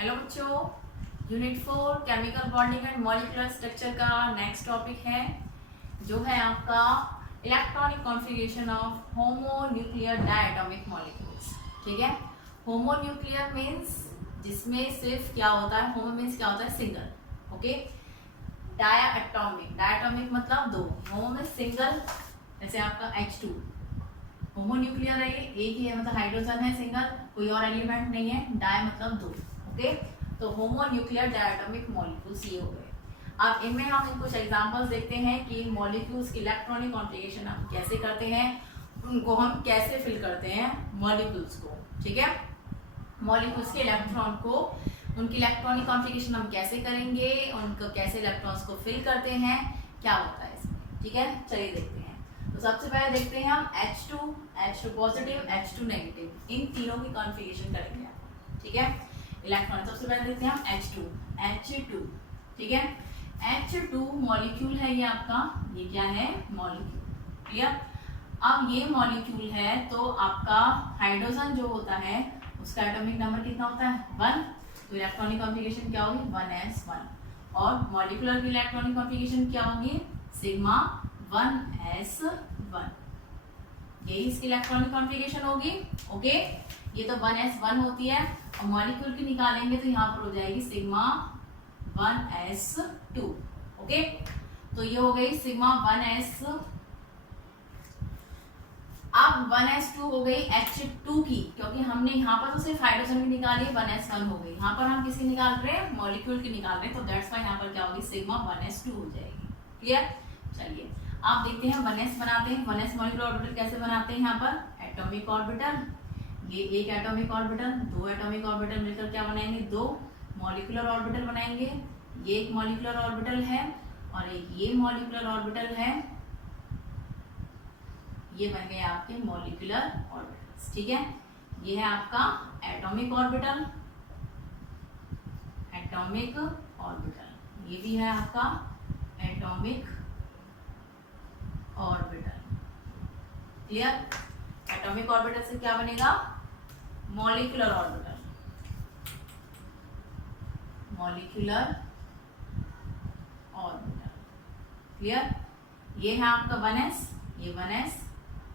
Hello बच्चों, unit 4 chemical bonding and molecular structure का next topic है जो है आपका electronic configuration of homonuclear diatomic molecules. ठीक है, होमोन्यूक्लियर मींस जिसमें सिर्फ क्या होता है, होमो मींस क्या होता है सिंगल, ओके। डायटोमिक, डायटोमिक मतलब दो, होमो मींस सिंगल, जैसे आपका H2 होमोन्यूक्लियर है, ये एक ही है, मतलब हाइड्रोजन है सिंगल, कोई और एलिमेंट नहीं है। डाई मतलब दो, ओके। तो होमोन्यूक्लियर डायटोमिक मॉलिक्यूल्स ये हो गए। अब इनमें हम कुछ एग्जांपल्स देखते हैं कि मॉलिक्यूल्स की इलेक्ट्रॉनिक कॉन्फ़िगरेशन हम कैसे करते हैं, उनको हम कैसे फिल करते हैं मॉलिक्यूल्स को। ठीक है, मॉलिक्यूल्स के इलेक्ट्रॉन को, उनकी इलेक्ट्रॉनिक कॉन्फ़िगरेशन हम कैसे करेंगे, उनको कैसे इलेक्ट्रॉन्स को फिल करते हैं, क्या होता है इसमें। ठीक है, चलिए देखते हैं। तो सबसे पहले देखते हैं हम H2 पॉजिटिव, H2 नेगेटिव, इन तीनों की कॉन्फ़िगरेशन करेंगे। ठीक है, इलेक्ट्रॉन सबसे पहले देखते हैं हम H2। ठीक है, H2 मॉलिक्यूल है ये आपका, ये क्या है मॉलिक्यूल, क्लियर। अब ये मॉलिक्यूल है तो आपका हाइड्रोजन जो होता है उसका एटॉमिक नंबर कितना होता है 1, तो इलेक्ट्रॉनिक कॉन्फ़िगरेशन क्या होगी 1s1, और मॉलिक्यूलर की इलेक्ट्रॉनिक कॉन्फ़िगरेशन क्या होगी सिग्मा 1s1, यही इसकी इलेक्ट्रॉनिक कॉन्फ़िगरेशन होगी। ओके, ये तो 1s1 होती है, और मॉलिक्यूल की निकालेंगे तो यहाँ पर हो जाएगी सिग्मा 1s2। ओके, तो ये हो गई सिग्मा 1s, अब 1s2 हो गई H2 की, क्योंकि हमने यहाँ पर तो सिर्फ हाइड्रोजन की निकाली, 1s1 हो गई। यहाँ पर हम किसी निकाल रहे हैं मॉलिक्यूल की निकाल रहे हैं, तो दैट्स वाई यहाँ पर क्या होगी सिग्मा 1s2 हो जाएगी। क्लियर, चलिए आप देखते हैं 1s बनाते हैं। 1s मॉलिक्यूलर ऑर्बिटल कैसे बनाते हैं, यहाँ पर एटॉमिक ऑर्बिटल, ये एक एटॉमिक ऑर्बिटल, दो एटॉमिक ऑर्बिटल मिलकर क्या बनाएंगे, दो मॉलिक्यूलर ऑर्बिटल बनाएंगे। ये एक मॉलिक्यूलर ऑर्बिटल है और एक ये मॉलिक्यूलर ऑर्बिटल है, ये बन गए आपके मॉलिक्यूलर ऑर्बिटल्स। ठीक है, ये है आपका एटॉमिक ऑर्बिटल, एटॉमिक ऑर्बिटल, ये भी है आपका atomic orbital. Clear, atomic orbital से क्या बनेगा molecular orbital, molecular orbital. Clear, ये है आपका 1s, ये 1s,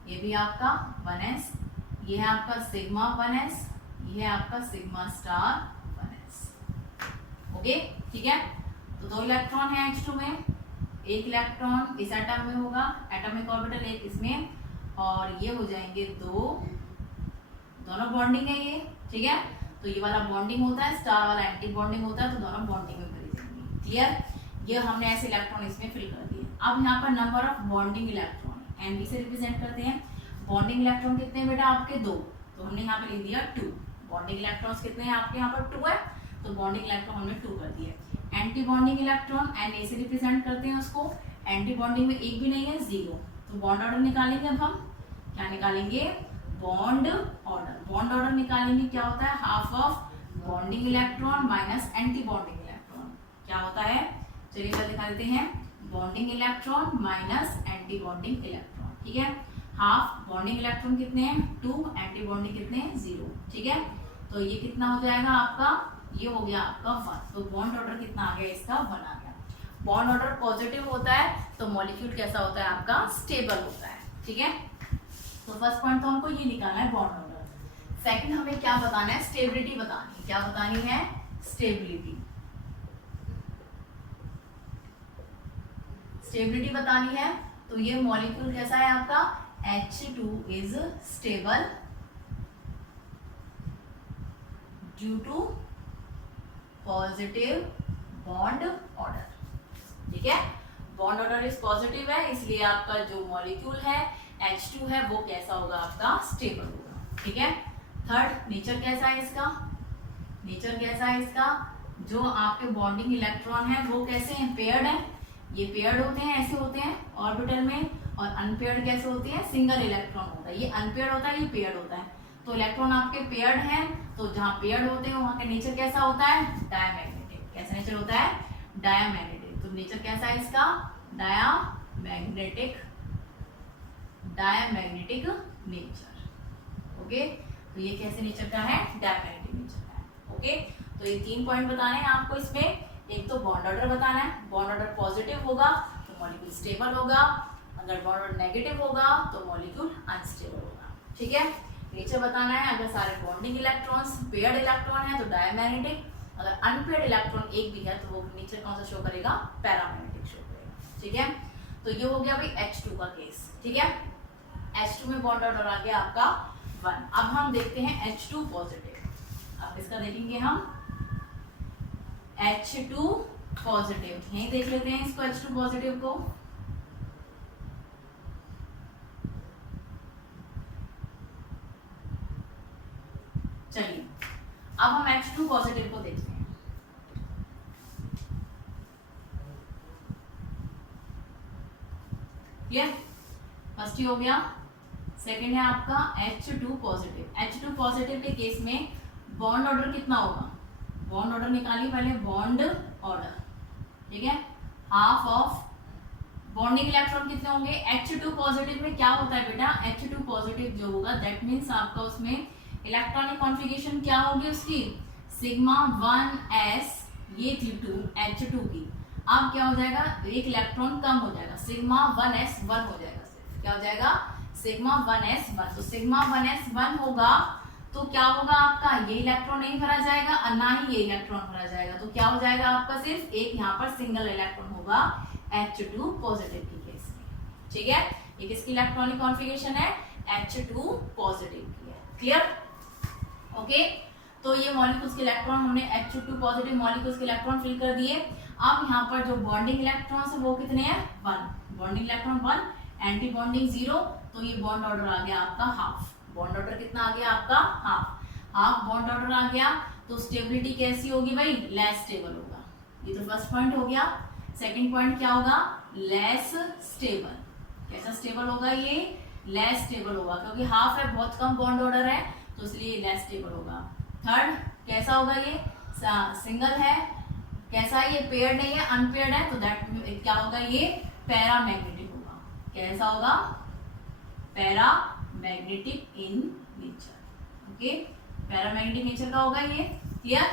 ये भी आपका 1s, ये है आपका सिग्मा 1s, ये है आपका सिग्मा स्टार 1s। ओके, ठीक है, तो दो इलेक्ट्रॉन है H2 में, एक इलेक्ट्रॉन इस एटम में होगा, एटॉमिक ऑर्बिटल एक इसमें, और ये हो जाएंगे दो, दोनों बॉन्डिंग है ये। ठीक है, तो ये वाला बॉन्डिंग होता है, स्टार वाला एंटी बॉन्डिंग होता है, तो दोनों बॉन्डिंग में भरी जाएंगी। क्लियर, ये हमने ऐसे इलेक्ट्रॉन इसमें फिल कर दिए। अब यहाँ पर number of bonding electron Nd से रिप्रेजेंट करते हैं। बॉन्डिंग इलेक्ट्रॉन कितने हैं बेटा आपके, दो, तो हमने यहाँ पे लिख दिया 2। बॉन्डिंग इलेक्ट्रॉन्स कितने हैं आपके यहाँ पर 2 है, तो बॉन्डिंग इलेक्ट्रॉन हमने 2 कर दिया। एंटी बॉन्डिंग इलेक्ट्रॉन Na से रिप्रेजेंट करते हैं उसको, एंटी बॉन्डिंग में एक भी नहीं है 0, तो बॉन्ड ऑर्डर निकालेंगे। अब हम क्या निकालेंगे बॉन्ड ऑर्डर, बॉन्ड ऑर्डर निकालेंगे, क्या होता है half of bonding electron minus anti bonding electron, क्या होता है चलिए इधर दिखा देते हैं, bonding electron minus anti bonding electron. ठीक है, हाफ बॉन्डिंग इलेक्ट्रॉन कितने हैं 2, एंटी बॉन्डिंग कितने हैं 0। ठीक है, तो ये कितना हो जाएगा आपका, ये हो गया आपका 1, तो बॉन्ड ऑर्डर कितना आ गया इसका 1 आ गया। बॉन्ड ऑर्डर पॉजिटिव होता है तो मॉलिक्यूल कैसा होता है आपका स्टेबल होता है। ठीक है, तो फर्स्ट पॉइंट तो हमको ये निकालना है बॉन्ड ऑर्डर। सेकंड हमें क्या बताना है, स्टेबिलिटी बतानी है। क्या बतानी है, स्टेबिलिटी, स्टेबिलिटी बतानी है। तो ये मॉलिक्यूल कैसा है आपका H2 is stable due to positive bond order. ठीक है, बॉन्ड ऑर्डर इज पॉजिटिव है, इसलिए आपका जो मॉलिक्यूल है H2 है वो कैसा होगा आपका स्टेबल होगा। ठीक है, थर्ड नेचर कैसा है इसका, नेचर कैसा है इसका, जो आपके बॉन्डिंग इलेक्ट्रॉन है वो कैसे हैं पेयर्ड है, ये पेयर्ड होते हैं, ऐसे होते हैं ऑर्बिटल में, और अनपेयर्ड कैसे होते हैं सिंगल इलेक्ट्रॉन होता है, ये अनपेयर्ड होता है, ये पेयर्ड होता है। तो इलेक्ट्रॉन आपके पेयर्ड हैं, तो जहाँ पेयर्ड होते हैं वहाँ का नेचर कैसा होता है डायमैग्नेटिक। कैसा नेचर होता है डायमैग्नेटिक, तो नेचर कैसा है इसका डायमैग्नेटिक, डायमैग्नेटिक नेचर। ओके, तो ये कैसे नेचर का है डायमैग्नेटिक नेचर का है। ओके, तो ये 3 पॉइंट बताने हैं आपको इसमें। एक तो बॉन्ड ऑर्डर बताना है, बॉन्ड ऑर्डर पॉजिटिव होगा तो मॉलिक्यूल स्टेबल होगा, अगर बॉन्ड ऑर्डर नेगेटिव होगा तो मॉलिक्यूल अनस्टेबल होगा। ठीक है, नेचर बताना है, अगर सारे बॉन्डिंग इलेक्ट्रॉन्स पेयर्ड इलेक्ट्रॉन है तो डायमैग्नेटिक, अगर अनपेयर्ड इलेक्ट्रॉन एक भी है तो वो नेचर कौन सा शो करेगा, पैरामैग्नेटिक शो करेगा। ठीक है, तो ये हो गया भाई H2 का केस। ठीक है, H2 में बॉन्ड ऑर्डर आ गया आपका 1। अब हम देखते हैं H2 पॉजिटिव। अब इसका देखेंगे हम H2 पॉजिटिव, यही देख लेते हैं इसको H2 पॉजिटिव को। चलिए अब हम H2 पॉजिटिव को देखते हैं। क्लियर, फर्स्ट ही हो गया। सेकंड है आपका H2 पॉजिटिव। H2 पॉजिटिव के केस में बॉन्ड ऑर्डर कितना होगा, बॉन्ड ऑर्डर निकालिए पहले, बॉन्ड ऑर्डर। ठीक है, हाफ ऑफ बॉन्डिंग इलेक्ट्रॉन कितने होंगे H2 पॉजिटिव में। क्या होता है बेटा, H2 पॉजिटिव जो होगा दैट मीन्स आपका उसमें इलेक्ट्रॉनिक कॉन्फ़िगरेशन क्या होगी उसकी, सिग्मा 1s, ये थी 2 H2 की। अब क्या हो जाएगा, एक इलेक्ट्रॉन कम हो जाएगा, सिग्मा 1s 1 हो जाएगा, सिर्फ क्या हो जाएगा, सिग्मा 1s 1। तो सिग्मा 1s 1 होगा तो क्या होगा आपका, ये इलेक्ट्रॉन नहीं भरा जाएगा और ना ही ये इलेक्ट्रॉन भरा जाएगा, तो क्या हो जाएगा आपका, सिर्फ एक यहाँ पर सिंगल इलेक्ट्रॉन होगा H2 पॉजिटिव की केस में। ठीक है, ये किसकी इलेक्ट्रॉनिक कॉन्फ़िगरेशन है, H2 पॉजिटिव की है। Clear, okay. तो ये मॉलिक्यूल्स के इलेक्ट्रॉन हमने H2 पॉजिटिव मॉलिक्यूल्स के इलेक्ट्रॉन फिल कर दिए। अब यहाँ पर जो बॉन्डिंग इलेक्ट्रॉन्स है वो कितने हैं, 1, बॉन्डिंग इलेक्ट्रॉन 1, एंटी बॉन्डिंग 0, तो ये बॉन्ड ऑर्डर आ गया आपका हाफ। बॉन्ड ऑर्डर कितना आ गया आपका, हाफ बॉन्ड ऑर्डर आ गया। तो स्टेबिलिटी कैसी होगी भाई, लेस स्टेबल होगा। ये तो फर्स्ट पॉइंट हो गया। सेकंड पॉइंट क्या होगा, लेस स्टेबल। कैसा स्टेबल होगा ये, लेस स्टेबल होगा, क्योंकि हाफ है, बहुत कम बॉन्ड ऑर्डर है तो इसलिए लेस स्टेबल होगा। थर्ड कैसा होगा, ये सिंगल है, कैसा है, ये पेयर्ड नहीं है, अनपेयर्ड है, तो दैट क्या होगा, ये पैरामैग्नेटिक होगा। कैसा होगा, paramagnetic in nature. Okay, paramagnetic nature का होगा ये। क्लियर,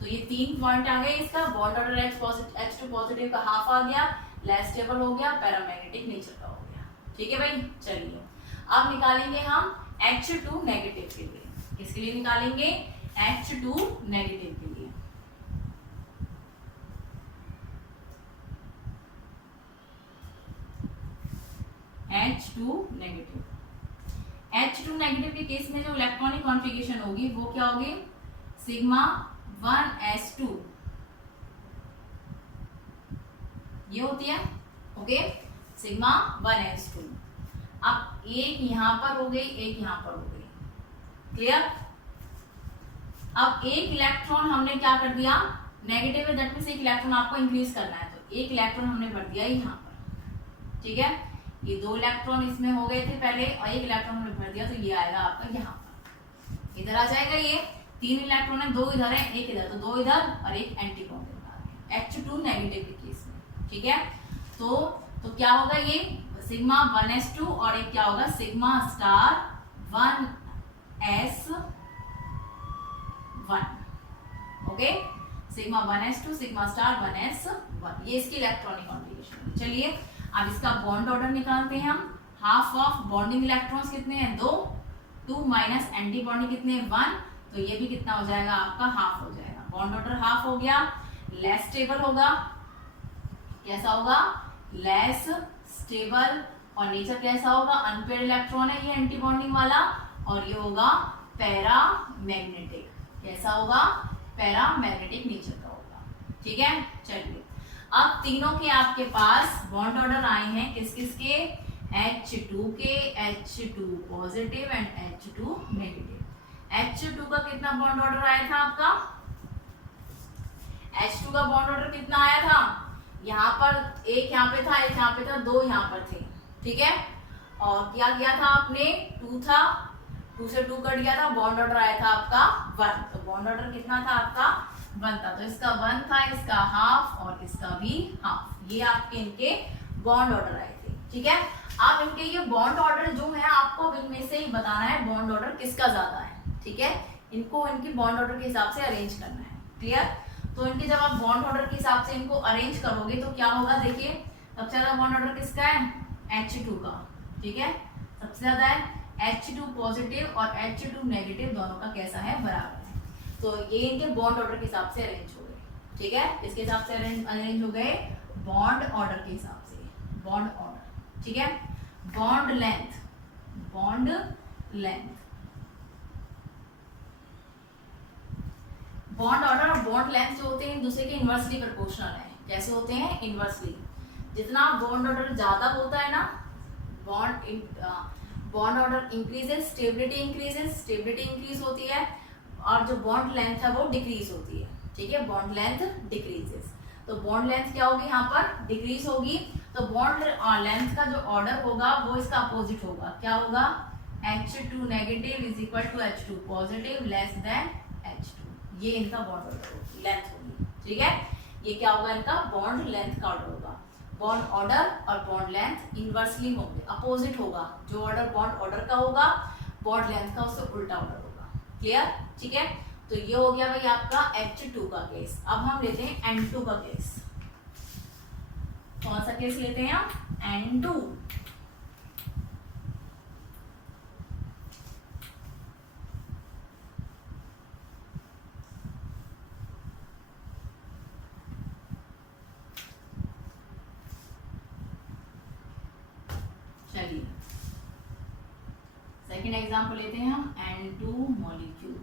तो ये 3 पॉइंट आ गए इसका। बॉन्ड ऑर्डर H2 पॉजिटिव का हाफ आ गया, लेस स्टेबल हो गया, पैरामैग्नेटिक नेचर का हो गया। ठीक है भाई, चलिए अब निकालेंगे हम H2 नेगेटिव के लिए। किसके लिए निकालेंगे, H2 नेगेटिव के लिए। H2 नेगेटिव, H2 नेगेटिव के केस में जो इलेक्ट्रॉनिक कॉन्फ़िगरेशन होगी वो क्या होगी, सिग्मा 1s2 ये होती है। Okay, sigma 1s2। अब एक यहां पर हो गई, एक यहां पर हो गई। क्लियर, अब एक इलेक्ट्रॉन हमने क्या कर दिया, नेगेटिव है, दैट मींस एक इलेक्ट्रॉन आपको इंक्रीज करना है, तो एक इलेक्ट्रॉन हमने भर दिया यहाँ पर। ठीक है, ये 2 इलेक्ट्रॉन इसमें हो गए थे पहले और एक इलेक्ट्रॉन हमने भर दिया, तो ये आएगा आपका यहाँ पर, इधर आ जाएगा। ये 3 इलेक्ट्रॉन है, 2 इधर है, 1 इधर, तो 2 इधर और एक एंटी बॉन्ड H2 नेगेटिव के केस में। ठीक है, तो क्या होगा, ये सिग्मा 1s2 और एक क्या होगा, sigma star 1s1। Okay, sigma 1s2 sigma star 1s1, ये इसकी इलेक्ट्रॉनिक कॉन्फ़िगरेशन। चलिए अब इसका बॉन्ड ऑर्डर निकालते हैं हम। हाफ ऑफ बॉन्डिंग इलेक्ट्रॉन्स कितने हैं, 2 माइनस एंटी बॉन्डिंग कितने हैं, 1, तो ये भी कितना हो जाएगा आपका, हाफ हो जाएगा। बॉन्ड ऑर्डर हाफ हो गया, लेस स्टेबल होगा। कैसा होगा, लेस स्टेबल, और नेचर कैसा होगा, अनपेयर्ड इलेक्ट्रॉन है ये एंटी बॉन्डिंग वाला, और ये होगा पैरामैग्नेटिक। कैसा होगा, पैरामैग्नेटिक नेचर का होगा। ठीक है, चलिए अब तीनों के आपके पास बॉन्ड ऑर्डर आए हैं, किस किस के, H2 के, H2 positive and H2 negative. H2 का कितना बॉन्ड ऑर्डर आया था आपका, H2 का बॉन्ड ऑर्डर कितना आया था, यहाँ पर एक यहाँ पे था, एक यहाँ पे था, 2 यहाँ पर थे। ठीक है, और क्या किया था आपने, 2 था, 2 से 2 कट गया था, बॉन्ड ऑर्डर आया था आपका 1, तो बॉन्ड ऑर्डर कितना था आपका, 1 था, तो इसका 1 था, इसका हाफ और इसका भी हाफ। ये आपके इनके बॉन्ड ऑर्डर आए थे। ठीक है, आप इनके ये बॉन्ड ऑर्डर जो है आपको इनमें से ही बताना है बॉन्ड ऑर्डर किसका ज्यादा है। ठीक है, इनको इनकी बॉन्ड ऑर्डर के हिसाब से अरेंज करना है। क्लियर। तो इनके जब आप बॉन्ड ऑर्डर के हिसाब से इनको अरेंज करोगे तो क्या होगा, देखिए सबसे ज्यादा बॉन्ड ऑर्डर किसका है, H2 का, ठीक है, सबसे ज्यादा है H2 पॉजिटिव और H2 नेगेटिव, दोनों का कैसा है, बराबर है। तो ये इनके बॉन्ड ऑर्डर के हिसाब से अरेंज हो गए, ठीक है, इसके हिसाब से अरेंज हो गए बॉन्ड ऑर्डर के हिसाब से, बॉन्ड ऑर्डर, ठीक है। Bond length, bond length, bond order और बॉन्ड लेंथ जो होते हैं एक दूसरे के इनवर्सली प्रोपोर्शनल है। कैसे होते हैं, इनवर्सली, जितना बॉन्ड ऑर्डर ज्यादा होता है ना, bond order increases, stability increases, stability increase होती है, और जो बॉन्ड लेंथ है वो डिक्रीज होती है, ठीक है, बॉन्ड लेंथ डिक्रीजेस। तो बॉन्ड लेंथ क्या होगी, यहाँ पर डिक्रीज होगी। तो बॉन्ड लेंथ का जो ऑर्डर होगा वो इसका अपोजिट होगा, क्या होगा, H2 negative is equal to H2 positive less than H2, ये इनका बॉन्ड ऑर्डर लेंथ होगी, ठीक है। ये क्या होगा, इनका बॉन्ड लेंथ का ऑर्डर होगा। बॉन्ड ऑर्डर और बॉन्ड लेंथ इनवर्सली होंगे, अपोजिट होगा, जो ऑर्डर बॉन्ड ऑर्डर का होगा बॉन्ड लेंथ का उससे उल्टा ऑर्डर होगा, क्लियर, ठीक है। तो ये हो गया भाई आपका H2 का केस। अब हम लेते हैं N2 का केस। कौन सा केस लेते हैं हम, N2। चलिए सेकेंड एग्जाम्पल लेते हैं हम N2 मॉलिक्यूल।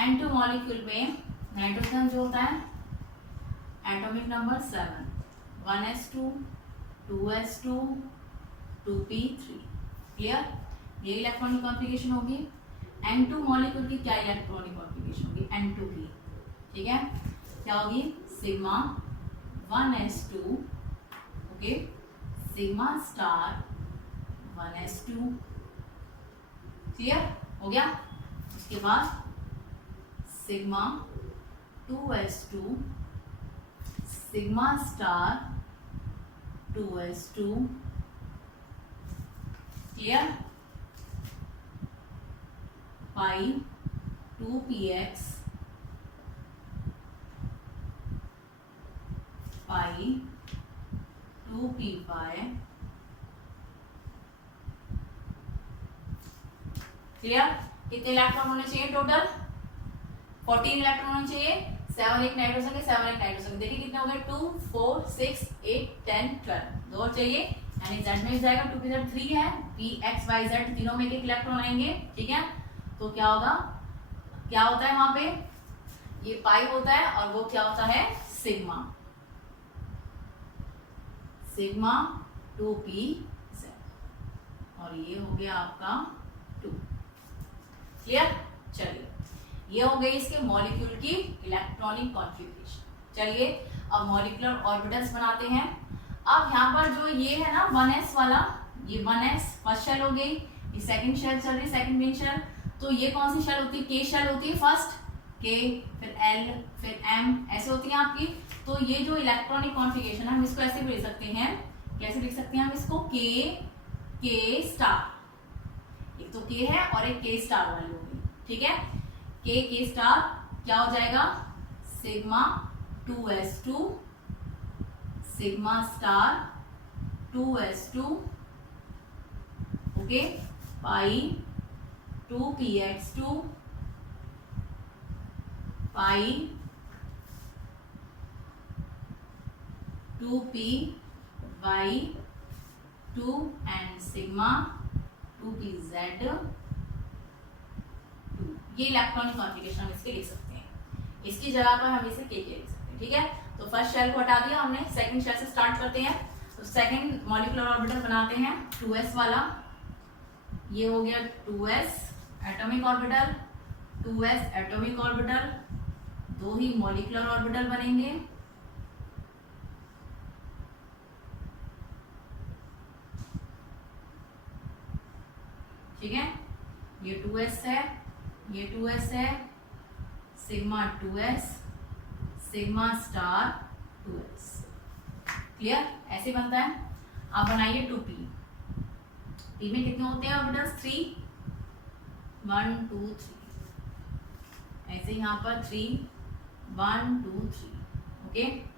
N2 मॉलिक्यूल में नाइट्रोजन जो होता है atomic number 7, 1s2 2s2 2p3, clear. ये इलेक्ट्रॉनिक कॉन्फ़िगरेशन होगी। N2 मॉलिक्यूल की क्या इलेक्ट्रॉनिक कॉन्फ़िगरेशन होगी, N2 की, ठीक है, क्या होगी, sigma 1s2, okay, sigma star 1s2, clear हो गया। उसके बाद sigma 2s2, sigma star 2s2, clear, pi 2px, pi 2p5, clear. कितने इलेक्ट्रॉन होने चाहिए टोटल, 14 इलेक्ट्रॉन होने चाहिए, 7 एक नाइट्रोजन के, 7 एक नाइट्रोजन के, देखिए कितने हो गए, 2 4 6 8 10 12, दो और चाहिए, यानी z में जाएगा, 2 p z 3 है, p x y z तीनों में एक इलेक्ट्रॉन आएंगे, ठीक है। तो क्या होगा, क्या होता है वहां पे, ये पाई होता है और वो क्या होता है, सिग्मा, सिग्मा 2pz, और ये हो गया आपका 2, क्लियर। चलिए ये हो गई इसके मॉलिक्यूल की इलेक्ट्रॉनिक कॉन्फ़िगरेशन। चलिए अब मॉलिक्यूलर ऑर्बिटल्स बनाते हैं। अब यहाँ पर जो ये है ना 1s वाला, ये 1s फर्स्ट शेल हो गई, ये सेकंड शेल चल रही, सेकंड मेन शेल। तो ये कौन सी शेल होती है, के शेल होती है फर्स्ट, के फिर एल फिर एम, ऐसे होती है आपकी। तो ये जो इलेक्ट्रॉनिक कॉन्फ़िगरेशन है हम इसको ऐसे भी लिख सकते हैं, कैसे लिख सकते हैं हम इसको, के स्टार, एक तो के है और एक के स्टार वाली होगी, ठीक है। के स्टार क्या हो जाएगा, sigma 2s2, sigma star 2s2, okay, pi 2px2, pi 2py2 and sigma 2pz2। ये इलेक्ट्रॉनिक कॉन्फ़िगरेशन हम इसके लिख सकते हैं, इसकी जगह पर हम इसे के लिख सकते हैं, ठीक है। तो फर्स्ट शेल को हटा दिया हमने, सेकंड शेल से स्टार्ट करते हैं। तो सेकंड मॉलिक्यूलर ऑर्बिटल बनाते हैं 2s वाला, ये हो गया 2s atomic orbital, 2s atomic orbital, दो ही मॉलिक्यूलर ऑर्बिटल बनेंगे, ठीक है। ये 2s है, ये 2s है, sigma 2s, sigma star 2s, clear, ऐसे बनता है। अब बनाइए 2p, p में कितने होते हैं ऑर्बिटल्स, 3, 1 2 3, ऐसे यहाँ पर 3 1 2 3, ओके।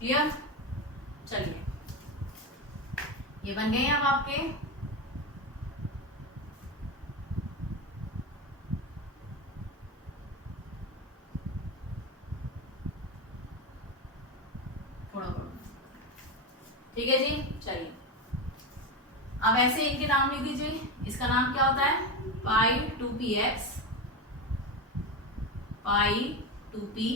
क्लियर? चलिए ये बन गए अब आपके। ठीक है जी। चलिए अब ऐसे इनके नाम लिख दीजिए। इसका नाम क्या होता है? पाई 2px, पाई 2py,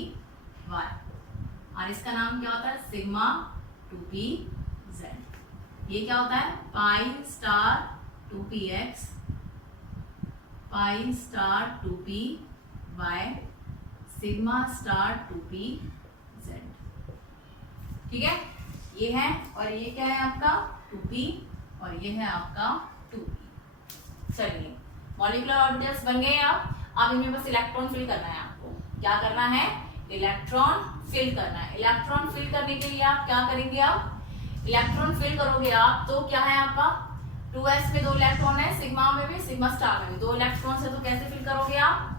और इसका नाम क्या होता है? Sigma 2pz। ये क्या होता है? Pi star 2px, pi star 2py, sigma star 2pz। ठीक है, ये है। और ये क्या है आपका? 2p, और ये है आपका 2p। चलिए मॉलिक्यूलर ऑर्बिटल्स बन गए। अब इनमें बस इलेक्ट्रॉन फिल करना है आपको। क्या करना है? इलेक्ट्रॉन फिल करना है। इलेक्ट्रॉन फिल करने के लिए आप क्या करेंगे? आप इलेक्ट्रॉन फिल करोगे आप तो क्या है आपका? 2s में 2 इलेक्ट्रॉन है, सिग्मा में भी, सिग्मा स्टार में भी 2 इलेक्ट्रॉन है, तो कैसे फिल करोगे आप?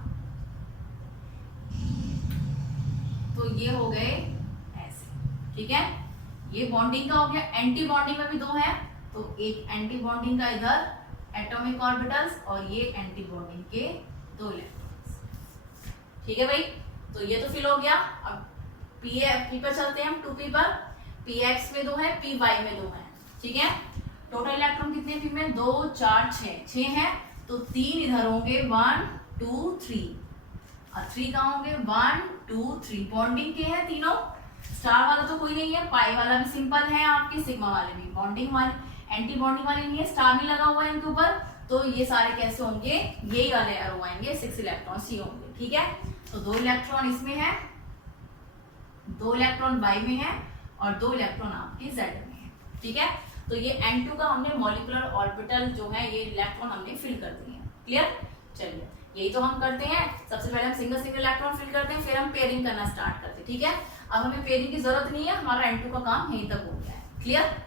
तो ये हो गए ऐसे। ठीक है, ये बॉन्डिंग का हो गया। एंटी बॉन्डिंग में भी 2 है, तो एक एंटी बॉन्डिंग का इधर एटॉमिक ऑर्बिटल्स, और ये एंटी बॉन्डिंग के 2 इलेक्ट्रॉन्स। ठीक है भाई, तो ये तो फिल हो गया। अब पी पर चलते हैं हम, 2p पर। px में 2 है, py में 2 है। ठीक है, टोटल इलेक्ट्रॉन कितने पी में? 2 4 6 है, तो 3 इधर होंगे, 1 2 3, और 3 कहाँ होंगे? 1 2 3। बॉन्डिंग के हैं तीनों। स्टार वाला तो कोई नहीं है, पाई वाला भी सिंपल है आपके, सिग्मा वाले भी। बॉन्डिंग वाले एंटी बॉन्डिंग वाले नहीं है, स्टार भी लगा हुआ है इनके ऊपर, तो ये सारे कैसे होंगे? यही वाले एरो आएंगे, 6 इलेक्ट्रॉन्स ही होंगे। ठीक है, तो 2 इलेक्ट्रॉन इसमें है, 2 इलेक्ट्रॉन y में है, और 2 इलेक्ट्रॉन आपके z में है। ठीक है, तो ये n2 का हमने मॉलिक्यूलर ऑर्बिटल जो है, ये इलेक्ट्रॉन हमने फिल कर दिए हैं। क्लियर? चलिए यही तो हम करते हैं। सबसे पहले हम सिंगल सिंगल इलेक्ट्रॉन फिल करते हैं, फिर हम पेयरिंग करना स्टार्ट करते हैं। ठीक है, अब हमें पेयरिंग की जरूरत नहीं है, हमारा n2 का काम यहीं तक हो गया है। क्लियर?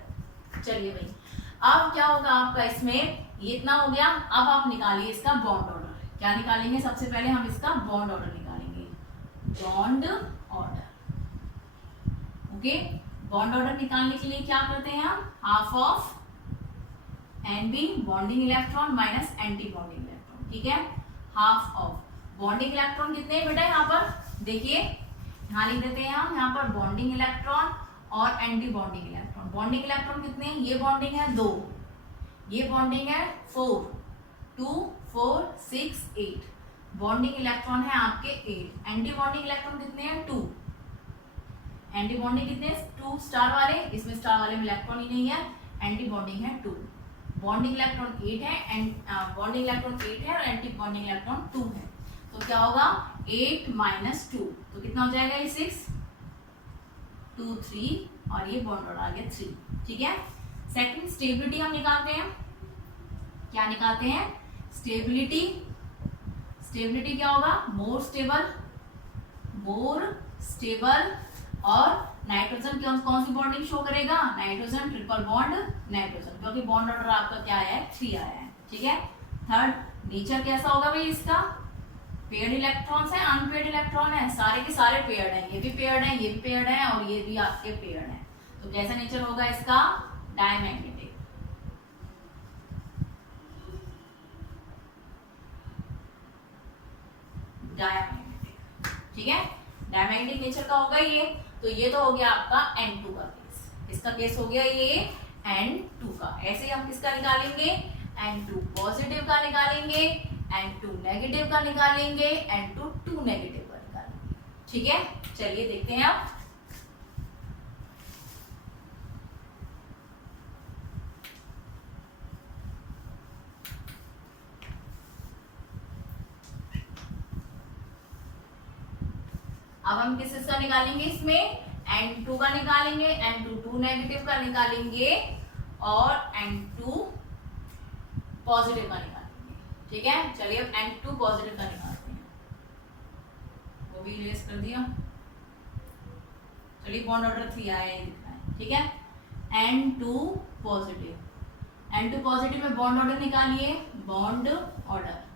चलिए भाई, अब क्या होगा आपका? इसमें ये इतना हो गया। अब आप निकालिए इसका बॉन्ड ऑर्डर। क्या निकालेंगे? सबसे पहले हम इसका बॉन्ड ऑर्डर निकालेंगे, bond order. Okay, bond order निकालने के लिए क्या करते हैं हम? Half of Nb bonding electron minus anti bonding electron. ठीक है, हाफ ऑफ बॉन्डिंग इलेक्ट्रॉन कितने हैं बेटा? यहाँ पर देखिए, यहाँ लिख देते हैं हम, यहाँ पर बॉन्डिंग इलेक्ट्रॉन और anti bonding electron. Bonding electron कितने हैं? ये बॉन्डिंग है 2, ये बॉन्डिंग है 4, 2 4 6 8। बॉन्डिंग इलेक्ट्रॉन है आपके 8। एंटी बॉन्डिंग इलेक्ट्रॉन कितने हैं? 2। एंटी बॉन्डिंग कितने? 2 स्टार वाले, इसमें स्टार वाले में इलेक्ट्रॉन ही नहीं है, एंटी बॉन्डिंग है 2। बॉन्डिंग इलेक्ट्रॉन 8 है, एंड बॉन्डिंग इलेक्ट्रॉन 8 है, और एंटी बॉन्डिंग इलेक्ट्रॉन 2 है। तो क्या होगा? 8 माइनस 2, तो कितना हो जाएगा? ये 6 2 3, और ये बॉन्ड ऑर्डर आ गया 3। ठीक है, सेकंड स्टेबिलिटी हम निकालते हैं। क्या निकालते हैं? स्टेबिलिटी। स्टेबिलिटी क्या होगा? More stable, more stable. और नाइट्रोजन कौन सी बॉन्डिंग शो करेगा? नाइट्रोजन ट्रिपल बॉन्ड नाइट्रोजन, क्योंकि बॉन्ड ऑर्डर आपका क्या आया है? 3 आया है। ठीक है, थर्ड नेचर कैसा होगा भाई इसका? पेयर्ड इलेक्ट्रॉन्स है, अनपेयर्ड इलेक्ट्रॉन है, सारे के सारे पेयर्ड हैं। ये भी पेयर्ड है, ये भी पेयर्ड है, और ये भी आपके पेयर्ड है। तो कैसा नेचर होगा इसका? डायमैग्नेटिक। डायमैग्नेटिक। ठीक है, डायमैग्नेटिक नेचर का होगा ये। तो ये तो हो गया आपका N2 का केस। इसका केस हो गया ये N2 का। ऐसे ही हम किसका निकालेंगे? N2 पॉजिटिव का निकालेंगे, N2 नेगेटिव का निकालेंगे, N2 2 नेगेटिव का निकालेंगे। ठीक है, चलिए देखते हैं अब। अब हम किसका निकालेंगे, इसमें N2 का निकालेंगे, N2 नेगेटिव का निकालेंगे और N2 पॉजिटिव का निकालेंगे। ठीक है, चलिए अब N2 पॉजिटिव का निकालते हैं, वो भी इरेज कर दिया। चलिए बॉन्ड ऑर्डर 3 आया है, दिख रहा है। ठीक है, N2 पॉजिटिव, N2 पॉजिटिव में बॉन्ड ऑर्डर निकालिए, bond order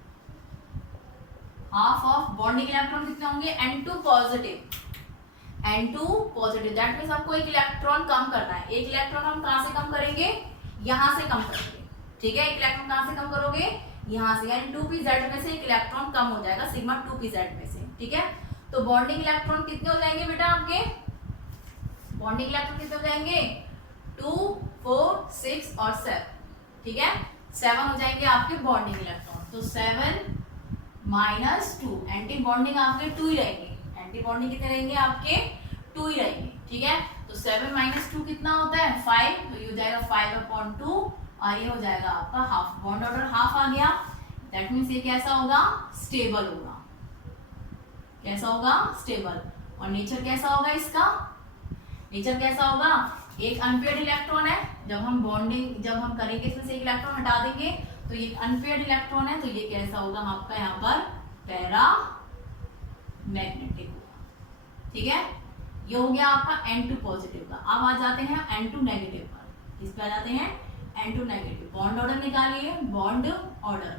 half of bonding electron कितने होंगे, N2 positive, N2 positive that means हमको एक इलेक्ट्रॉन कम करना है। एक इलेक्ट्रॉन हम कहां से कम करेंगे, यहां से कम करेंगे। ठीक है, एक इलेक्ट्रॉन कहां से कम करोगे, यहां से, यानी 2pz में से एक इलेक्ट्रॉन कम हो जाएगा सिग्मा 2pz में से। ठीक है, तो बॉन्डिंग इलेक्ट्रॉन कितने हो जाएंगे बेटा आपके, बॉन्डिंग इलेक्ट्रॉन कितने हो जाएंगे, 2 4 6 और 7। ठीक है, 7 हो जाएंगे आपके बॉन्डिंग इलेक्ट्रॉन। तो 7 माइनस 2, एंटी बॉन्डिंग आपके 2 ही रहेंगे, एंटी बॉन्डिंग कितने रहेंगे आपके 2 ही रहेंगे। ठीक है, तो 7 माइनस 2 कितना होता है 5, तो ये हो जाएगा 5/2 और ये हो जाएगा आपका हाफ, बॉन्ड ऑर्डर हाफ आ गया। दैट मीन्स ये कैसा होगा, स्टेबल होगा। कैसा होगा, स्टेबल। और नेचर कैसा होगा इसका, नेचर कैसा होगा, एक अनपेयर्ड इलेक्ट्रॉन है, जब हम बॉन्डिंग जब हम करेंगे इसमें से एक इलेक्ट्रॉन हटा देंगे तो ये अनपेयर्ड इलेक्ट्रॉन है, तो ये कैसा होगा आपका यहाँ पर पैरा मैग्नेटिक होगा। ठीक है, ये हो गया आपका N2 पॉजिटिव का। अब आ जाते हैं N2 नेगेटिव पर। किस पे आ जाते हैं, N2 नेगेटिव। बॉन्ड ऑर्डर निकालिए, बॉन्ड ऑर्डर,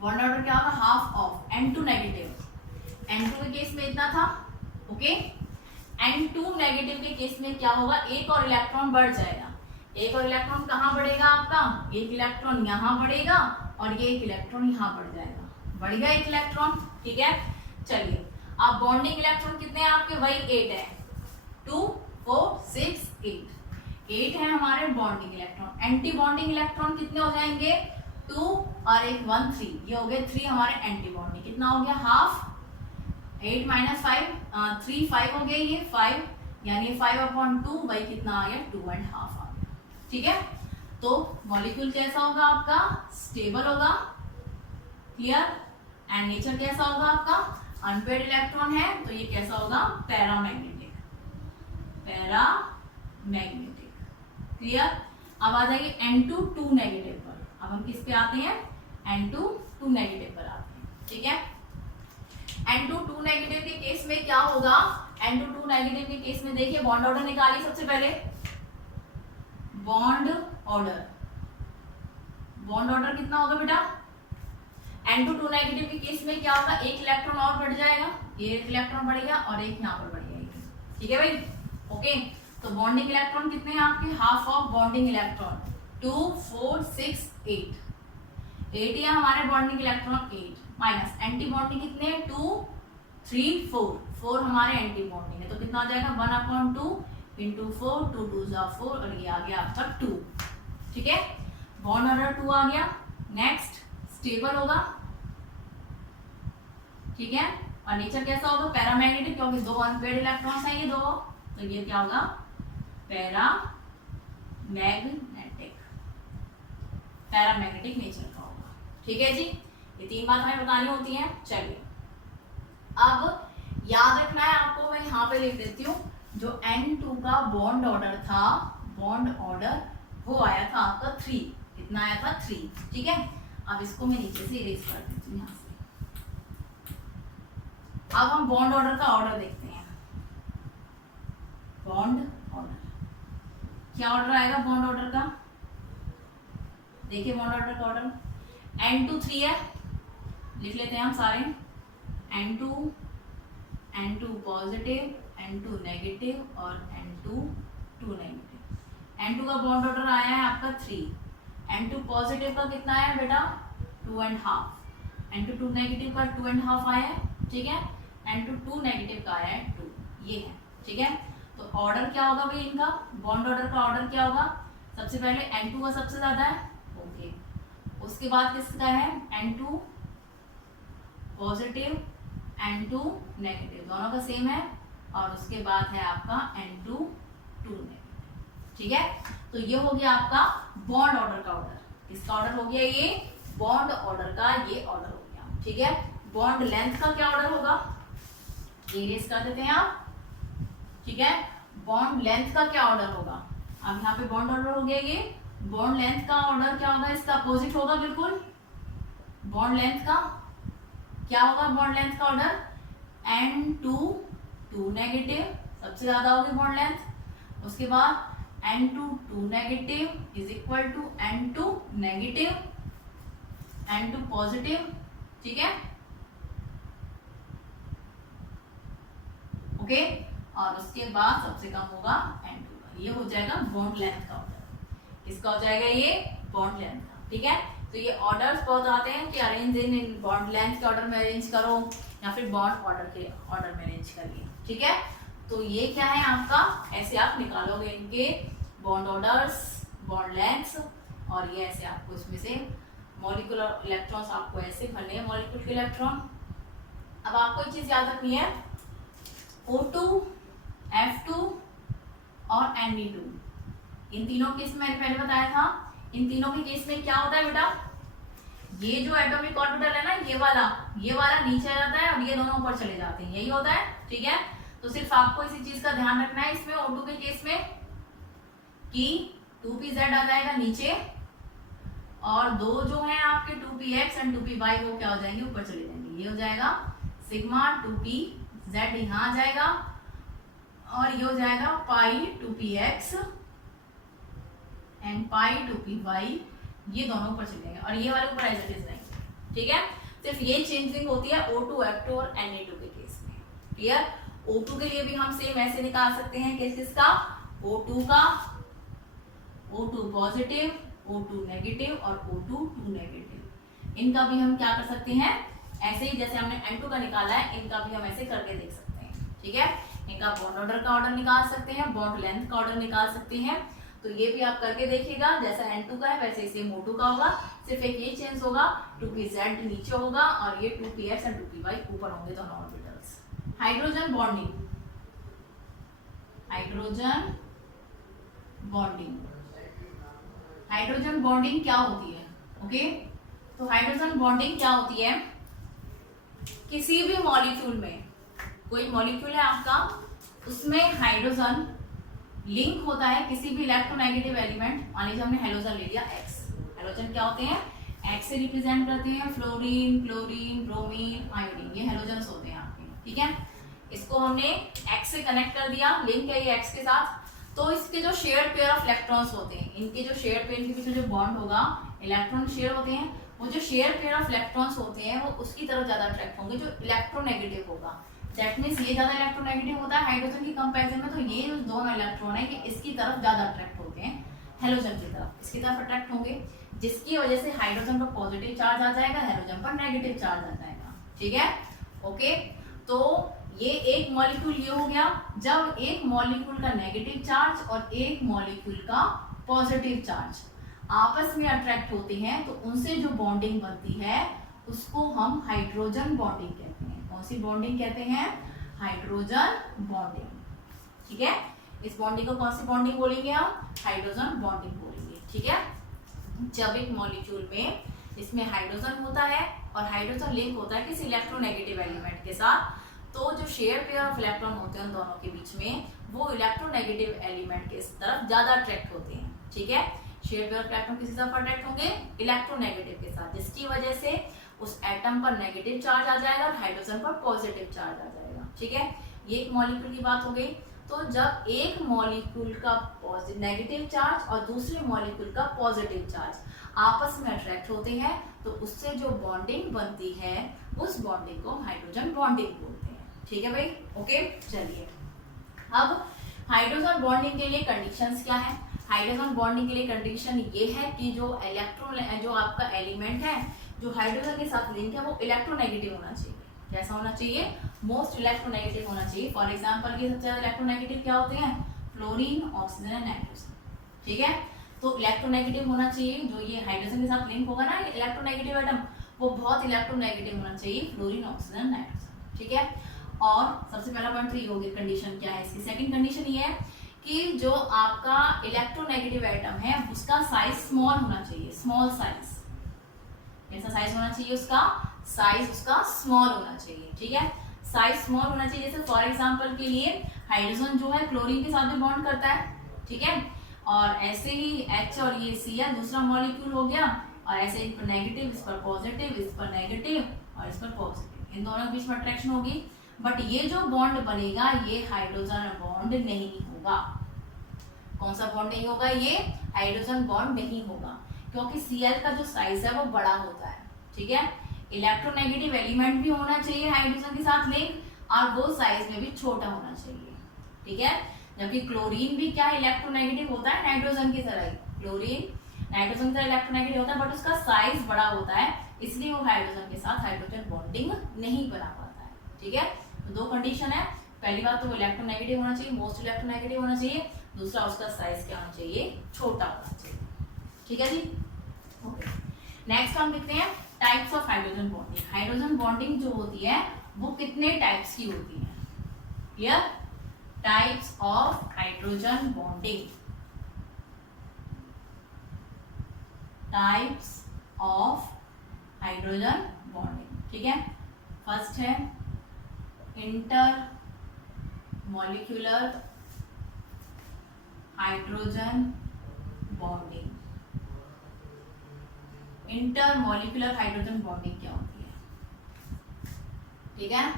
बॉन्ड ऑर्डर क्या होगा, half of N2 negative. N2 के केस में इतना था, ओके। N2 नेगेटिव के केस में क्या होगा, एक और इलेक्ट्रॉन बढ़ जाएगा। एक और इलेक्ट्रॉन कहाँ बढ़ेगा आपका, एक इलेक्ट्रॉन यहाँ बढ़ेगा और ये एक इलेक्ट्रॉन यहाँ बढ़ जाएगा, बढ़ गया एक इलेक्ट्रॉन। ठीक है, चलिए अब बॉन्डिंग इलेक्ट्रॉन कितने हैं आपके, वही 8 है, 2 4 6 8 है हमारे bonding electron. Anti bonding electron कितने हो जाएंगे, 2 और एक 1 3, ये हो गए 3 हमारे एंटी बॉन्डिंग। कितना हो गया, हाफ, 8 माइनस 5 3 5 हो गया, ये 5 यानी 5/2 वही कितना आ गया 2.5 आ गया। ठीक है, तो मॉलिक्यूल कैसा होगा आपका, स्टेबल होगा, क्लियर। एंड नेचर कैसा होगा आपका, अनपेयर्ड इलेक्ट्रॉन है, तो ये कैसा होगा, पैरामैग्नेटिक, पैरामैग्नेटिक, क्लियर। अब आ जाइए N2 2 नेगेटिव पर। अब हम किस पे आते हैं, N2 2 नेगेटिव पर आते हैं। ठीक है, N2 2 नेगेटिव के केस में क्या होगा, N2 2 नेगेटिव के केस में देखिए बॉन्ड ऑर्डर निकालिए सबसे पहले, बॉन्ड ऑर्डर, बॉन्ड ऑर्डर कितना होगा बेटा, N2 2 नेगेटिव के केस में क्या होगा, एक इलेक्ट्रॉन और बढ़ जाएगा, एक इलेक्ट्रॉन बढ़ गया और एक यहाँ पर बढ़ जाएगी। ठीक है भाई, ओके। तो बॉन्डिंग इलेक्ट्रॉन कितने हैं आपके, हाफ ऑफ बॉन्डिंग इलेक्ट्रॉन 2 4 6 8 है हमारे bonding electron, 8 minus anti bonding कितने हैं, 2 3 4 हमारे एंटी बॉन्डिंग है, तो कितना आ जाएगा 1/2 इंटू 4, 2 2 4 और ये आ गया आपका 2। ठीक है, बॉन्ड ऑर्डर 2 आ गया। नेक्स्ट स्टेबल होगा, ठीक है, और नेचर कैसा होगा, पैरामैग्नेटिक, क्योंकि 2 अनपेयर्ड इलेक्ट्रॉन्स हैं ये 2, तो ये क्या होगा, पैरामैग्नेटिक, पैरामैग्नेटिक नेचर का होगा। ठीक है जी, ये 3 बात हमें बतानी होती है। चलिए अब याद रखना है आपको, मैं यहाँ पे लिख देती हूँ, जो N2 का बॉन्ड ऑर्डर था, बॉन्ड ऑर्डर वो आया था आपका 3, कितना आया था 3। ठीक है, अब इसको मैं नीचे से इरेज कर देती हूँ यहाँ से। अब हम बॉन्ड ऑर्डर का ऑर्डर देखते हैं, बॉन्ड ऑर्डर क्या ऑर्डर आएगा बॉन्ड ऑर्डर का, देखिए बॉन्ड ऑर्डर का ऑर्डर N2 3 है, लिख लेते हैं हम सारे, N2 पॉजिटिव, N2 नेगेटिव और N2 2 नेगेटिव। N2 का बॉन्ड ऑर्डर आया है आपका 3, N2 पॉजिटिव का कितना आया बेटा 2.5, N2 2 नेगेटिव का 2.5 आया है। ठीक है, N2 2 नेगेटिव का आया है 2, ये है। ठीक है, तो ऑर्डर क्या होगा भाई इनका, बॉन्ड ऑर्डर का ऑर्डर क्या होगा, सबसे पहले N2 का सबसे ज्यादा है, ओके, उसके बाद किसका है N2 पॉजिटिव, N2 नेगेटिव, दोनों का सेम है, और उसके बाद है आपका N2 2 नेगेटिव। ठीक है, तो ये हो गया आपका बॉन्ड ऑर्डर का ऑर्डर, किसका ऑर्डर हो गया, ये बॉन्ड ऑर्डर का ये ऑर्डर हो गया। ठीक है, बॉन्ड लेंथ का क्या ऑर्डर होगा, इरेज कर देते हैं आप, ठीक है। बॉन्ड लेंथ का क्या ऑर्डर होगा, अब यहाँ पे बॉन्ड ऑर्डर हो गया, ये बॉन्ड लेंथ का ऑर्डर क्या होगा, इसका अपोजिट होगा बिल्कुल। बॉन्ड लेंथ का क्या होगा, बॉन्ड लेंथ का ऑर्डर N2 2 नेगेटिव, सबसे ज्यादा होगी बॉन्ड लेंथ। उसके बाद N2 2 negative is equal to N2 negative N2 positive, ठीक है, ओके। और उसके बाद सबसे कम होगा N2 का, ये हो जाएगा बॉन्ड लेंथ का ऑर्डर। इसका हो जाएगा ये बॉन्ड लेंथ का, ठीक है। तो ये ऑर्डर्स बहुत आते हैं कि अरेंज इन बॉन्ड लेंथ के ऑर्डर में अरेंज करो या फिर बॉन्ड ऑर्डर के ऑर्डर में अरेंज करिए, ठीक है। तो ये क्या है आपका, ऐसे आप निकालोगे इनके बॉन्ड ऑर्डर्स, बॉन्ड लेंथ्स, और ये ऐसे आपको इसमें से मॉलिक्यूलर इलेक्ट्रॉन्स आपको ऐसे भरने हैं, मॉलिक्यूल के इलेक्ट्रॉन। अब आपको एक चीज याद रखनी है, O2, F2 और Ne2, इन तीनों केस में मैंने पहले बताया था, इन तीनों के केस में क्या होता है बेटा, ये जो एटॉमिक ऑर्बिटल है ना, ये वाला नीचे आ जाता है और ये दोनों ऊपर चले जाते हैं, यही होता है, ठीक है। तो सिर्फ आपको इसी चीज का ध्यान रखना है इसमें O2 के केस में कि 2pz आ जाएगा नीचे, और दो जो है आपके 2px एंड 2py वो क्या हो जाएंगे, ऊपर चले जाएंगे। ये हो जाएगा सिग्मा 2pz यहाँ आ जाएगा, और ये हो जाएगा पाई 2px एंड पाई 2py, ये दोनों ऊपर चले जाएंगे और ये वाले ऊपर एज इट इज रहेंगे, ठीक है। सिर्फ ये चेंजिंग होती है O2, F2 और Na2 के केस में, क्लियर। O2 के लिए भी हम सेम ऐसे निकाल सकते हैं, केसेस का O2 का, O2 पॉजिटिव, O2 नेगेटिव और O2 2 नेगेटिव, इनका भी हम क्या कर सकते हैं, ऐसे ही जैसे हमने N2 का निकाला है, इनका भी हम ऐसे करके देख सकते हैं, ठीक है। इनका बॉन्ड ऑर्डर का ऑर्डर निकाल सकते हैं, बॉन्ड लेंथ का ऑर्डर निकाल सकते हैं। तो ये भी आप करके देखिएगा, जैसा N2 का है वैसे ही सेम O2 का होगा, सिर्फ एक ये चेंज होगा, 2pz नीचे होगा और ये 2px एंड 2py ऊपर होंगे दोनों orbitals. Hydrogen bonding, hydrogen bonding, hydrogen bonding क्या होती है, ओके। तो हाइड्रोजन बॉन्डिंग क्या होती है, किसी भी मॉलिक्यूल में, कोई मॉलिक्यूल है आपका, उसमें हाइड्रोजन लिंक होता है किसी भी इलेक्ट्रोनेगेटिव एलिमेंट, मान लीजिए हमने हेलोजन ले लिया X, हेलोजन क्या होते हैं, X से रिप्रेजेंट करते हैं फ्लोरीन, क्लोरीन, ब्रोमीन, आयोडीन, ये हेलोजन्स होते हैं आपके, ठीक है। इसको हमने X से कनेक्ट कर दिया, लिंक है ये X के साथ, तो इसके जो शेयर्ड पेयर ऑफ इलेक्ट्रॉन्स होते हैं, इनके जो शेयर्ड पेयर के पीछे जो बॉन्ड होगा, इलेक्ट्रॉन शेयर होते हैं, वो जो शेयर पेयर ऑफ इलेक्ट्रॉन्स होते हैं वो उसकी तरफ ज्यादा अट्रैक्ट होंगे जो इलेक्ट्रोनेगेटिव होगा। दैट मींस ये ज्यादा इलेक्ट्रोनेगेटिव होता है हाइड्रोजन की कंपैरिजन में, तो ये जो दोनों इलेक्ट्रॉन है कि इसकी तरफ ज्यादा अट्रैक्ट होते हैं, हेलोजन की तरफ, इसकी तरफ अट्रैक्ट होंगे, जिसकी वजह से हाइड्रोजन पर पॉजिटिव चार्ज आ जाएगा, हेलोजन पर नेगेटिव चार्ज आ जाएगा, ठीक है, ओके। तो ये एक मॉलिक्यूल ये हो गया, जब एक मॉलिक्यूल का नेगेटिव चार्ज और एक मॉलिक्यूल का पॉजिटिव चार्ज आपस में अट्रैक्ट होते हैं, तो उनसे जो बॉन्डिंग बनती है उसको हम हाइड्रोजन बॉन्डिंग कहते हैं। कौन सी बॉन्डिंग कहते हैं, हाइड्रोजन बॉन्डिंग, ठीक है। इस बॉन्डिंग को कौन सी बॉन्डिंग बोलेंगे हम, हाइड्रोजन बॉन्डिंग बोलेंगे, ठीक है। जब एक मॉलिक्यूल में इसमें हाइड्रोजन होता है और हाइड्रोजन लिंक होता है किसी इलेक्ट्रोनेगेटिव एलिमेंट के साथ, तो जो शेयर पेयर ऑफ इलेक्ट्रॉन होते हैं उन दोनों के बीच में, वो इलेक्ट्रोनेगेटिव एलिमेंट के तरफ ज्यादा अट्रैक्ट होते हैं, ठीक है। शेयर पेयर ऑफ इलेक्ट्रॉन किसी तरफ अट्रैक्ट होंगे, इलेक्ट्रोनेगेटिव के साथ, जिसकी वजह से उस एटम पर नेगेटिव चार्ज आ जाएगा और हाइड्रोजन पर पॉजिटिव चार्ज आ जाएगा, ठीक है। ये एक मॉलिक्यूल की बात हो गई। तो जब एक मॉलिक्यूल का नेगेटिव चार्ज और दूसरे मॉलिक्यूल का पॉजिटिव चार्ज आपस में अट्रैक्ट होते हैं, तो उससे जो बॉन्डिंग बनती है उस बॉन्डिंग को हाइड्रोजन बॉन्डिंग बोलते हैं, ठीक है भाई, ओके। चलिए अब हाइड्रोजन बॉन्डिंग के लिए कंडीशंस क्या है। हाइड्रोजन बॉन्डिंग के लिए कंडीशन ये है कि जो इलेक्ट्रॉन, जो आपका एलिमेंट है जो हाइड्रोजन के साथ लिंक है, वो इलेक्ट्रोनेगेटिव होना चाहिए। कैसा होना चाहिए, मोस्ट इलेक्ट्रोनेगेटिव होना चाहिए। फॉर एग्जांपल ये सबसे ज्यादा इलेक्ट्रोनेगेटिव क्या होते हैं, फ्लोरीन, ऑक्सीजन एंड नाइट्रोजन, ठीक है। तो इलेक्ट्रोनेगेटिव होना चाहिए, जो ये हाइड्रोजन के साथ लिंक होगा ना इलेक्ट्रोनेगेटिव एटम, वो बहुत इलेक्ट्रोनेगेटिव होना चाहिए, फ्लोरीन, ऑक्सीजन, नाइट्रोजन, ठीक है। और सबसे पहला पॉइंट तो ये होगी, कंडीशन क्या है इसकी। सेकंड कंडीशन ये है कि जो आपका इलेक्ट्रोनेगेटिव एटम है उसका साइज स्मॉल होना चाहिए, स्मॉल साइज। कैसा साइज होना चाहिए उसका, साइज उसका स्मॉल होना चाहिए, ठीक है। साइज स्मॉल होना चाहिए। जैसे फॉर एग्जांपल के लिए हाइड्रोजन जो है क्लोरीन के साथ भी बॉन्ड करता है, ठीक है, और ऐसे ही H और ये Cl दूसरा मॉलिक्यूल हो गया, और ऐसे इन पर नेगेटिव, इस पर पॉजिटिव, इस पर नेगेटिव और इस पर पॉजिटिव, इन दोनों के बीच में अट्रैक्शन होगी। बट ये जो बॉन्ड बनेगा ये हाइड्रोजन बॉन्ड नहीं होगा। कौन सा बॉन्ड नहीं होगा? ये हाइड्रोजन बॉन्ड नहीं होगा, क्योंकि Cl का जो साइज है वो बड़ा होता है, ठीक है। इलेक्ट्रोनेगेटिव एलिमेंट भी होना चाहिए हाइड्रोजन के साथ लिंक, और वो साइज में भी छोटा होना चाहिए, ठीक है। जबकि क्लोरीन भी क्या इलेक्ट्रोनेगेटिव होता है नाइट्रोजन की तरह ही, क्लोरीन नाइट्रोजन की तरह इलेक्ट्रोनेगेटिव होता है, बट उसका साइज बड़ा होता है, इसलिए वो हाइड्रोजन के साथ हाइड्रोजन बॉन्डिंग नहीं बना पाता है, ठीक है। तो दो कंडीशन है, पहली बात तो वो इलेक्ट्रोनेगेटिव होना चाहिए, मोस्ट इलेक्ट्रोनेगेटिव होना चाहिए, दूसरा उसका साइज क्या होना चाहिए? छोटा होना चाहिए, ठीक है जी। ओके, नेक्स्ट हम देखते हैं types of hydrogen bonding. Hydrogen bonding जो होती है वो कितने टाइप्स की होती है? Clear? Types of hydrogen bonding, types of hydrogen bonding, ठीक है। फर्स्ट है inter molecular hydrogen bonding. Inter molecular hydrogen bonding क्या होती है? ठीक है,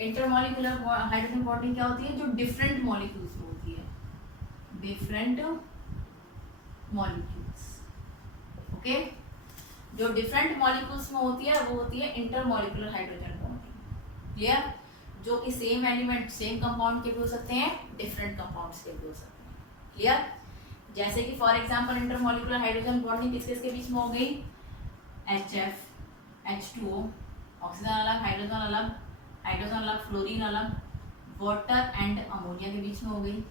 इंटर मॉलिक्यूलर हाइड्रोजन बॉन्डिंग क्या होती है? जो डिफरेंट मॉलिक्यूल्स में होती है, डिफरेंट मॉलिक्यूल्स, ओके। जो डिफरेंट मॉलिक्यूल्स में होती है वो होती है inter molecular hydrogen bonding, clear. जो कि सेम एलिमेंट सेम कंपाउंड के भी हो सकते हैं, डिफरेंट कंपाउंड्स के भी हो सकते हैं, क्लियर। जैसे कि for example inter molecular hydrogen bonding किसके बीच में हो गई? HF H2O, ऑक्सीजन अलग, हाइड्रोजन अलग, हाइड्रोजन अलग, फ्लोरीन अलग, वाटर एंड अमोनिया के बीच में हो गई,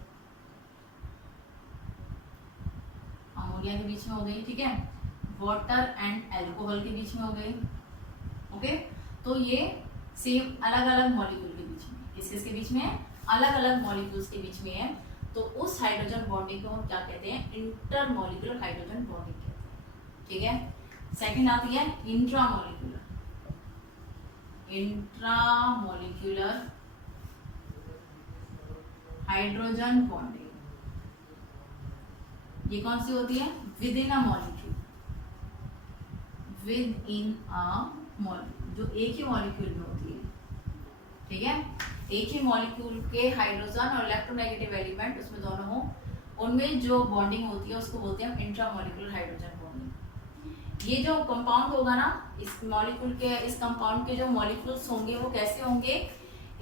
अमोनिया के बीच में हो गई, ठीक है। वाटर एंड एल्कोहल के बीच में हो गई, ओके। तो ये सेम अलग अलग मॉलिक्यूल के बीच में, किसके बीच में है? अलग अलग मॉलिक्यूल्स के बीच में है, तो उस हाइड्रोजन बॉन्डिंग को हम क्या कहते हैं? इंटर मॉलिक्यूलर हाइड्रोजन बॉन्डिंग कहते हैं, ठीक है। सेकंड आती है intra molecular, intra molecular hydrogen bonding. ये कौन सी होती है? With in a molecule, with in a molecule, जो एक ही मॉलिक्यूल में होती है, ठीक है। एक ही मॉलिक्यूल के हाइड्रोजन और इलेक्ट्रोनेगेटिव एलिमेंट उसमें दोनों हो, उनमें जो बॉन्डिंग होती है उसको बोलते हैं इंट्रा मॉलिक्यूलर हाइड्रोजन बॉन्डिंग। ये जो कंपाउंड होगा ना, इस मॉलिक्यूल के, इस कंपाउंड के जो मॉलिक्यूल्स होंगे वो कैसे होंगे?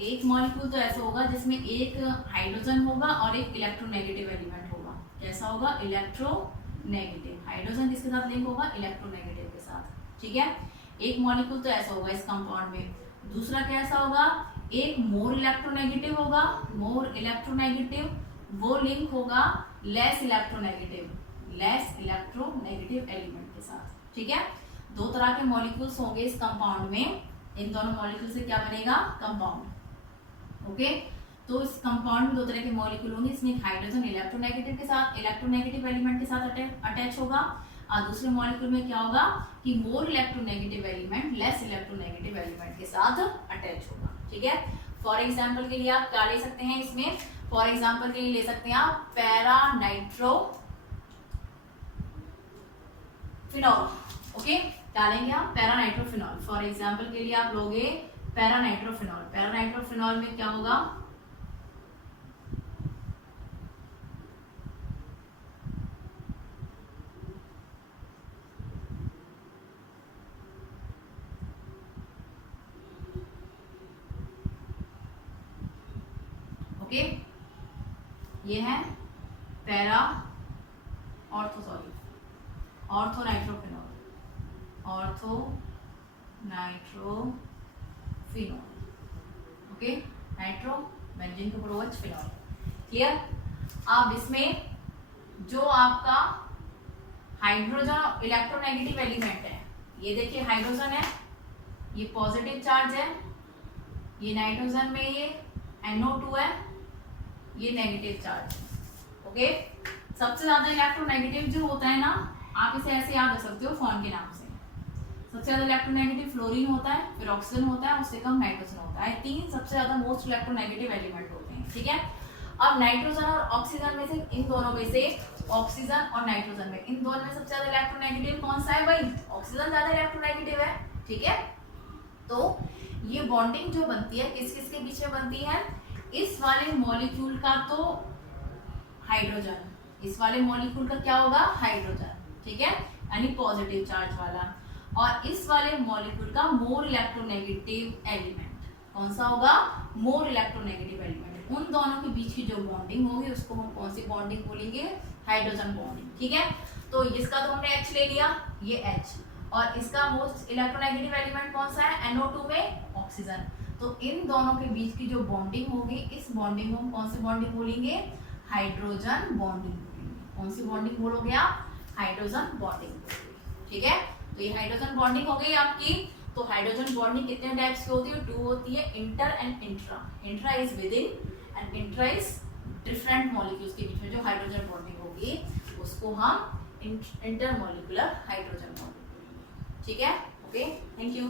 एक मॉलिक्यूल तो ऐसा होगा जिसमें एक हाइड्रोजन होगा और एक इलेक्ट्रोनेगेटिव एलिमेंट होगा। कैसा होगा? इलेक्ट्रोनेगेटिव। हाइड्रोजन किसके साथ लिंक होगा? इलेक्ट्रोनेगेटिव के साथ, ठीक है। एक मॉलिक्यूल तो ऐसा होगा इस कंपाउंड में। दूसरा कैसा होगा? एक मोर इलेक्ट्रोनेगेटिव होगा, मोर इलेक्ट्रोनेगेटिव, वो लिंक होगा less electronegative, less electronegative element के साथ, ठीक है। दो तरह के मॉलिक्यूल्स होंगे इस कंपाउंड में, इन दोनों मॉलिक्यूल से क्या बनेगा? Compound, okay. तो इस कंपाउंड में दो तरह के मॉलिक्यूल होंगे, इसमें हाइड्रोजन इलेक्ट्रोनेगेटिव के साथ, इलेक्ट्रोनेगेटिव एलिमेंट के साथ अटैच होगा, और दूसरे मॉलिक्यूल में क्या होगा कि more electronegative element less electronegative element के साथ अटैच होगा, ठीक है। फॉर एग्जाम्पल के लिए आप क्या ले सकते हैं इसमें? फॉर एग्जाम्पल के लिए ले सकते हैं आप पैरा नाइट्रो फिनॉल, ओके। क्या लेंगे आप? Para nitrophenol. फॉर एग्जाम्पल के लिए आप लोगे पैरा नाइट्रोफिनॉल। पैरा नाइट्रोफिनॉल में क्या होगा? ओके, ये है para ortho nitrophenol, ortho nitrophenol, okay. Nitro benzene के पूर्वज फिनॉल, क्लियर। अब इसमें जो आपका हाइड्रोजन इलेक्ट्रोनेगेटिव एलिमेंट है, ये देखिए हाइड्रोजन है, ये पॉजिटिव चार्ज है, ये नाइट्रोजन में ये NO2 है, ये नेगेटिव चार्ज, ओके। सबसे ज्यादा इलेक्ट्रोनेगेटिव जो होता है ना, आप इसे ऐसे याद रख सकते हो फोन के नाम से, सबसे ज्यादा इलेक्ट्रोनेगेटिव फ्लोरीन होता है, फिर ऑक्सीजन होता है, उससे कम नाइट्रोजन होता है। तीन सबसे ज्यादा मोस्ट इलेक्ट्रोनेगेटिव एलिमेंट होते हैं, ठीक है। अब नाइट्रोजन और ऑक्सीजन में से, इन दोनों में से, ऑक्सीजन और नाइट्रोजन में, इन दोनों में सबसे ज्यादा इलेक्ट्रोनेगेटिव कौन सा है भाई? ऑक्सीजन ज्यादा इलेक्ट्रोनेगेटिव है, ठीक है। तो ये बॉन्डिंग जो बनती है किस किस के बीच में बनती है? इस वाले मॉलिक्यूल का तो हाइड्रोजन, इस वाले मॉलिक्यूल का क्या होगा? हाइड्रोजन, ठीक है, यानी पॉजिटिव चार्ज वाला, और इस वाले मॉलिक्यूल का मोर इलेक्ट्रोनेगेटिव एलिमेंट कौन सा होगा? More electronegative element. उन दोनों के बीच की जो बॉन्डिंग होगी उसको हम कौन सी बॉन्डिंग बोलेंगे? हाइड्रोजन बॉन्डिंग, ठीक है। तो इसका तो हमने H ले लिया, ये H, और इसका मोस्ट इलेक्ट्रोनेगेटिव एलिमेंट कौन सा है? NO2 में ऑक्सीजन। तो इन दोनों के बीच की जो बॉन्डिंग होगी, इस बॉन्डिंग को हम कौन सी बॉन्डिंग बोलेंगे? हाइड्रोजन बॉन्डिंग बोलेंगे। कौन सी बॉन्डिंग बोलोगे आप? हाइड्रोजन बॉन्डिंग बोलोगे, ठीक है। तो ये हाइड्रोजन बॉन्डिंग हो गई आपकी। तो हाइड्रोजन बॉन्डिंग कितने टाइप्स की होती है? 2 होती है, inter and intra. Intra is with in and intra is different molecules के बीच में जो हाइड्रोजन बॉन्डिंग होगी उसको हम इंटरमॉलिक्यूलर हाइड्रोजन बॉन्डिंग बोलेंगे, ठीक है। Okay, thank you.